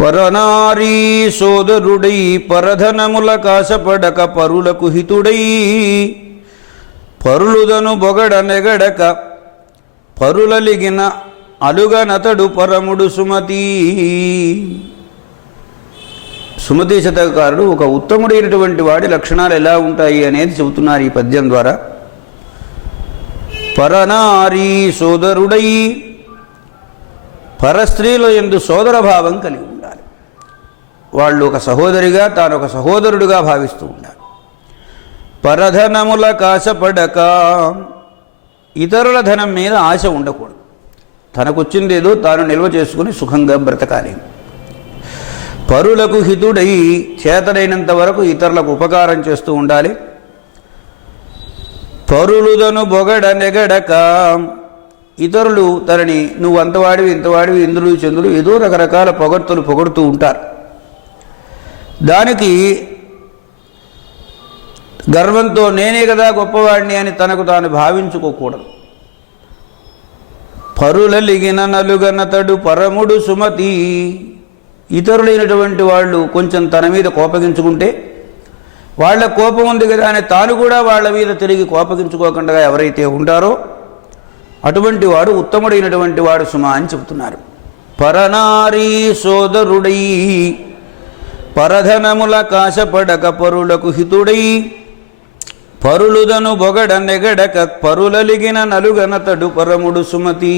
పరనారీ సోదరుడై పరధనముల కాశపడక పరులకు హితుడై పరులుదను బొగడ నెగడక పరులలిగిన అలుగనతడు పరముడు సుమతి. సుమతి శతకారుడు ఒక ఉత్తముడైనటువంటి వాడి లక్షణాలు ఎలా ఉంటాయి అనేది చెబుతున్నారు ఈ పద్యం ద్వారా. పరనారీ సోదరుడై పరస్త్రీలో ఎందు సోదర భావం కలిగి వాళ్ళు ఒక సహోదరిగా తాను ఒక సహోదరుడిగా భావిస్తూ ఉండాలి. పరధనముల కాశపడక ఇతరుల ధనం మీద ఆశ ఉండకూడదు. తనకొచ్చిందేదో తాను నిల్వ చేసుకుని సుఖంగా బ్రతకాలి. పరులకు హితుడై చేతనైనంత వరకు ఇతరులకు ఉపకారం చేస్తూ ఉండాలి. పరులుదను బొగడ నెగడక ఇతరులు తనని నువ్వు అంతవాడివి ఇంతవాడివి ఇంద్రులు చంద్రులు ఏదో రకరకాల పొగడ్తలు పొగడుతూ ఉంటారు. దానికి గర్వంతో నేనే కదా గొప్పవాడిని అని తనకు తాను భావించుకోకూడదు. పరులలిగిన నలుగనతడు పరముడు సుమతి. ఇతరులైనటువంటి వాళ్ళు కొంచెం తన మీద కోపగించుకుంటే వాళ్ళ కోపం ఉంది కదా అని తాను కూడా వాళ్ళ మీద తిరిగి కోపగించుకోకుండా ఎవరైతే ఉంటారో అటువంటి వాడు ఉత్తముడైనటువంటి వాడు సుమ అని చెబుతున్నారు. పరనారీ సోదరుడై పరధనముల కాశపడక పరులకు హితుడై పరులుదను బొగడ నెగడక పరులలిగిన నలుగనతడు పరముడు సుమతి.